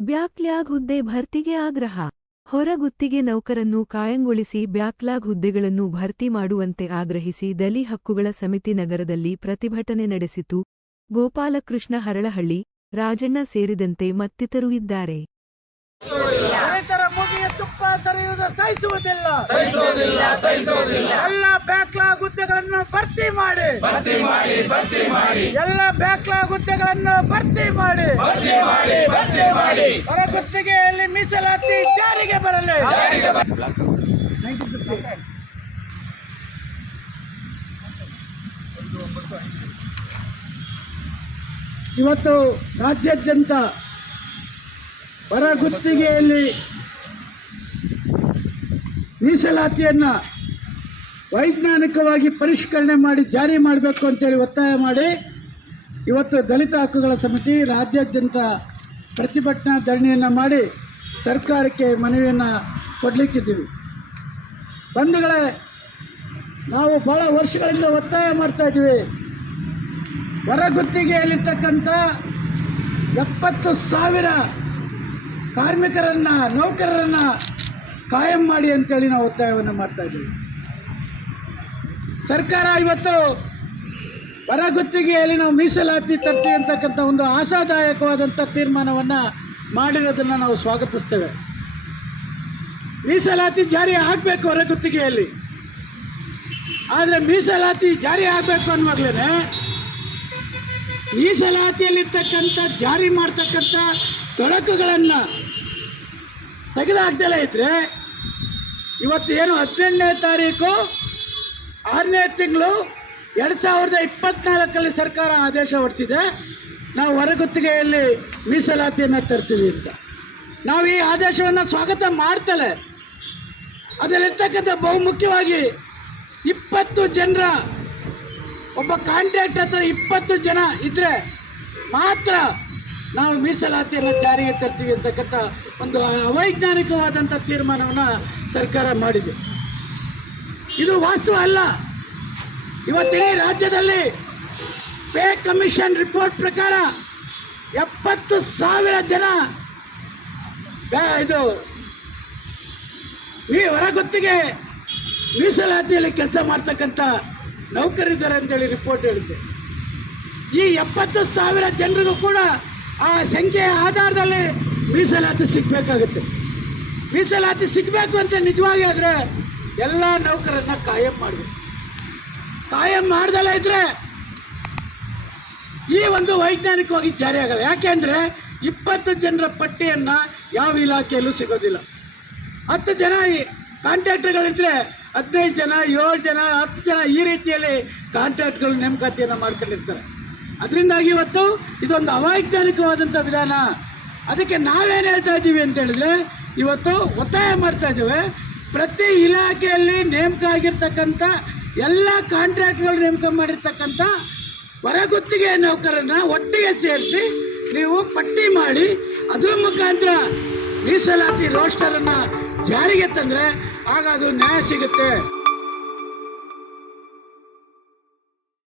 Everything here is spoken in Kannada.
ಬ್ಯಾಕ್ಲ್ಯಾಗ್ ಹುದ್ದೆ ಭರ್ತಿಗೆ ಆಗ್ರಹ. ಹೊರಗುತ್ತಿಗೆ ನೌಕರನ್ನು ಕಾಯಂಗೊಳಿಸಿ ಬ್ಯಾಕ್ಲಾಗ್ ಹುದ್ದೆಗಳನ್ನು ಭರ್ತಿ ಮಾಡುವಂತೆ ಆಗ್ರಹಿಸಿ ದಲಿ ಹಕ್ಕುಗಳ ಸಮಿತಿ ನಗರದಲ್ಲಿ ಪ್ರತಿಭಟನೆ ನಡೆಸಿತು. ಗೋಪಾಲಕೃಷ್ಣ ಹರಳಹಳ್ಳಿ ರಾಜಣ್ಣ ಸೇರಿದಂತೆ ಮತ್ತಿತರು ಇದ್ದಾರೆ. ರೈತರ ಮೂಗಿಗೆ ತುಪ್ಪ ಸರಿಯುವುದು ಸಹಿಸುವುದಿಲ್ಲ. ಸಹಿಸೋದಿಲ್ಲ ಸಹಿಸೋದಿಲ್ಲ ಎಲ್ಲ ಬ್ಯಾಕ್ಲಾಗ್ ಹುದ್ದೆಗಳನ್ನು ಭರ್ತಿ ಮಾಡಿ. ಭರ್ತಿ ಮಾಡಿ ಭರ್ತಿ ಮಾಡಿ. ಎಲ್ಲ ಬ್ಯಾಕ್ಲಾಗ್ ಹುದ್ದೆಗಳನ್ನು ಭರ್ತಿ ಮಾಡಿ ಭರ್ತಿ ಮಾಡಿ. ಭರ್ತಿ ಮಾಡಿ. ಹೊರಗುತ್ತಿಗೆಯಲ್ಲಿ ಮೀಸಲಾತಿ ಜಾರಿಗೆ ಬರಲಿ. ಜಾರಿಗೆ ಬ- 1950. ಇವತ್ತು ರಾಜ್ಯಾದ್ಯಂತ ಹೊರಗುತ್ತಿಗೆಯಲ್ಲಿ ಮೀಸಲಾತಿಯನ್ನು ವೈಜ್ಞಾನಿಕವಾಗಿ ಪರಿಷ್ಕರಣೆ ಮಾಡಿ ಜಾರಿ ಮಾಡಬೇಕು ಅಂತೇಳಿ ಒತ್ತಾಯ ಮಾಡಿ ಇವತ್ತು ದಲಿತ ಹಕ್ಕುಗಳ ಸಮಿತಿ ರಾಜ್ಯಾದ್ಯಂತ ಪ್ರತಿಭಟನಾ ಧರಣಿಯನ್ನು ಮಾಡಿ ಸರ್ಕಾರಕ್ಕೆ ಮನವಿಯನ್ನು ಕೊಡಲಿಕ್ಕಿದ್ದೀವಿ. ಬಂಧುಗಳೇ, ನಾವು ಭಾಳ ವರ್ಷಗಳಿಂದ ಒತ್ತಾಯ ಮಾಡ್ತಾಯಿದ್ದೀವಿ ಹೊರಗುತ್ತಿಗೆಯಲ್ಲಿರ್ತಕ್ಕಂಥ ಎಪ್ಪತ್ತು ಸಾವಿರ ಕಾರ್ಮಿಕರನ್ನು, ನೌಕರರನ್ನು ಕಾಯಂ ಮಾಡಿ ಅಂತೇಳಿ ನಾವು ಒತ್ತಾಯವನ್ನು ಮಾಡ್ತಾಯಿದ್ದೀವಿ ಸರ್ಕಾರ ಇವತ್ತು ಹೊರಗುತ್ತಿಗೆಯಲ್ಲಿ ನಾವು ಮೀಸಲಾತಿ ತರ್ತೀವಿ ಅಂತಕ್ಕಂಥ ಒಂದು ಆಶಾದಾಯಕವಾದಂಥ ತೀರ್ಮಾನವನ್ನು ಮಾಡಿರೋದನ್ನು ನಾವು ಸ್ವಾಗತಿಸ್ತೇವೆ. ಮೀಸಲಾತಿ ಜಾರಿ ಆಗಬೇಕು ಹೊರ ಗುತ್ತಿಗೆಯಲ್ಲಿ. ಆದರೆ ಮೀಸಲಾತಿ ಜಾರಿ ಆಗಬೇಕು ಅನ್ನುವಾಗಲೇ ಮೀಸಲಾತಿಯಲ್ಲಿರ್ತಕ್ಕಂಥ, ಜಾರಿ ಮಾಡ್ತಕ್ಕಂಥ ತೊಡಕುಗಳನ್ನು ತೆಗೆದುಹಾಕ್ದಲೇ ಇದ್ದರೆ ಇವತ್ತು ಏನು ಹದಿನೆಂಟನೇ ತಾರೀಕು, ಆರನೇ ತಿಂಗಳು ಎರಡು ಸಾವಿರದ ಇಪ್ಪತ್ತ್ನಾಲ್ಕರಲ್ಲಿ ಸರ್ಕಾರ ಆದೇಶ ಹೊರಡಿಸಿದೆ ನಾವು ಹೊರಗುತ್ತಿಗೆಯಲ್ಲಿ ಮೀಸಲಾತಿಯನ್ನು ತರ್ತೀವಿ ಅಂತ. ನಾವು ಈ ಆದೇಶವನ್ನು ಸ್ವಾಗತ ಮಾಡ್ತಲೇ, ಅದರಲ್ಲಿರ್ತಕ್ಕಂಥ ಬಹುಮುಖ್ಯವಾಗಿ ಇಪ್ಪತ್ತು ಜನರ, ಒಬ್ಬ ಕಾಂಟ್ರಾಕ್ಟ್ ಹತ್ರ ಇಪ್ಪತ್ತು ಜನ ಇದ್ದರೆ ಮಾತ್ರ ನಾವು ಮೀಸಲಾತಿಯನ್ನು ಜಾರಿಗೆ ತರ್ತೀವಿ ಅಂತಕ್ಕಂಥ ಒಂದು ಅವೈಜ್ಞಾನಿಕವಾದಂಥ ತೀರ್ಮಾನವನ್ನು ಸರ್ಕಾರ ಮಾಡಿದೆ. ಇದು ವಾಸ್ತವ ಅಲ್ಲ. ಇವತ್ತಿಡೀ ರಾಜ್ಯದಲ್ಲಿ ಪೇ ಕಮಿಷನ್ ರಿಪೋರ್ಟ್ ಪ್ರಕಾರ ಎಪ್ಪತ್ತು ಸಾವಿರ ಜನ ಇದು ಈ ಹೊರಗುತ್ತಿಗೆ ಮೀಸಲಾತಿಯಲ್ಲಿ ಕೆಲಸ ಮಾಡ್ತಕ್ಕಂಥ ನೌಕರಿದ್ದಾರೆ ಅಂತೇಳಿ ರಿಪೋರ್ಟ್ ಹೇಳುತ್ತೆ. ಈ ಎಪ್ಪತ್ತು ಸಾವಿರ ಜನರಿಗೂ ಕೂಡ ಆ ಸಂಖ್ಯೆಯ ಆಧಾರದಲ್ಲಿ ಮೀಸಲಾತಿ ಸಿಗಬೇಕಾಗುತ್ತೆ. ಮೀಸಲಾತಿ ಸಿಗಬೇಕು ಅಂತ ನಿಜವಾಗಿ ಆದರೆ ಎಲ್ಲ ನೌಕರರನ್ನು ಕಾಯಂ ಮಾಡಬೇಕು. ಕಾಯಂ ಮಾಡ್ದಲ್ಲ ಇದ್ರೆ ಈ ಒಂದು ವೈಜ್ಞಾನಿಕವಾಗಿ ಜಾರಿ ಆಗಲ್ಲ. ಯಾಕೆಂದ್ರೆ ಇಪ್ಪತ್ತು ಜನರ ಪಟ್ಟಿಯನ್ನು ಯಾವ ಇಲಾಖೆಯಲ್ಲೂ ಸಿಗೋದಿಲ್ಲ. ಹತ್ತು ಜನ ಕಾಂಟ್ರಾಕ್ಟರ್ಗಳಿದ್ರೆ ಹದಿನೈದು ಜನ, ಏಳು ಜನ, ಹತ್ತು ಜನ ಈ ರೀತಿಯಲ್ಲಿ ಕಾಂಟ್ರಾಕ್ಟ್ಗಳು ನೇಮಕಾತಿಯನ್ನು ಮಾಡ್ಕೊಂಡಿರ್ತಾರೆ. ಅದರಿಂದಾಗಿ ಇವತ್ತು ಇದೊಂದು ಅವೈಜ್ಞಾನಿಕವಾದಂಥ ವಿಧಾನ. ಅದಕ್ಕೆ ನಾವೇನು ಹೇಳ್ತಾ ಇದ್ದೀವಿ ಅಂತ ಹೇಳಿದ್ರೆ, ಇವತ್ತು ಒತ್ತಾಯ ಮಾಡ್ತಾ ಇದ್ದೇವೆ. ಪ್ರತಿ ಇಲಾಖೆಯಲ್ಲಿ ನೇಮಕ ಆಗಿರ್ತಕ್ಕಂಥ ಎಲ್ಲ ಕಾಂಟ್ರಾಕ್ಟ್ಗಳು ನೇಮಕ ಮಾಡಿರ್ತಕ್ಕಂಥ ಹೊರಗುತ್ತಿಗೆ ನೌಕರನ್ನ ಒಟ್ಟಿಗೆ ಸೇರಿಸಿ ನೀವು ಪಟ್ಟಿ ಮಾಡಿ ಅದರ ಮುಖಾಂತರ ಮೀಸಲಾತಿ ರೋಸ್ಟರನ್ನು ಜಾರಿಗೆ ತಂದರೆ ಆಗ ಅದು ನ್ಯಾಯ ಸಿಗುತ್ತೆ.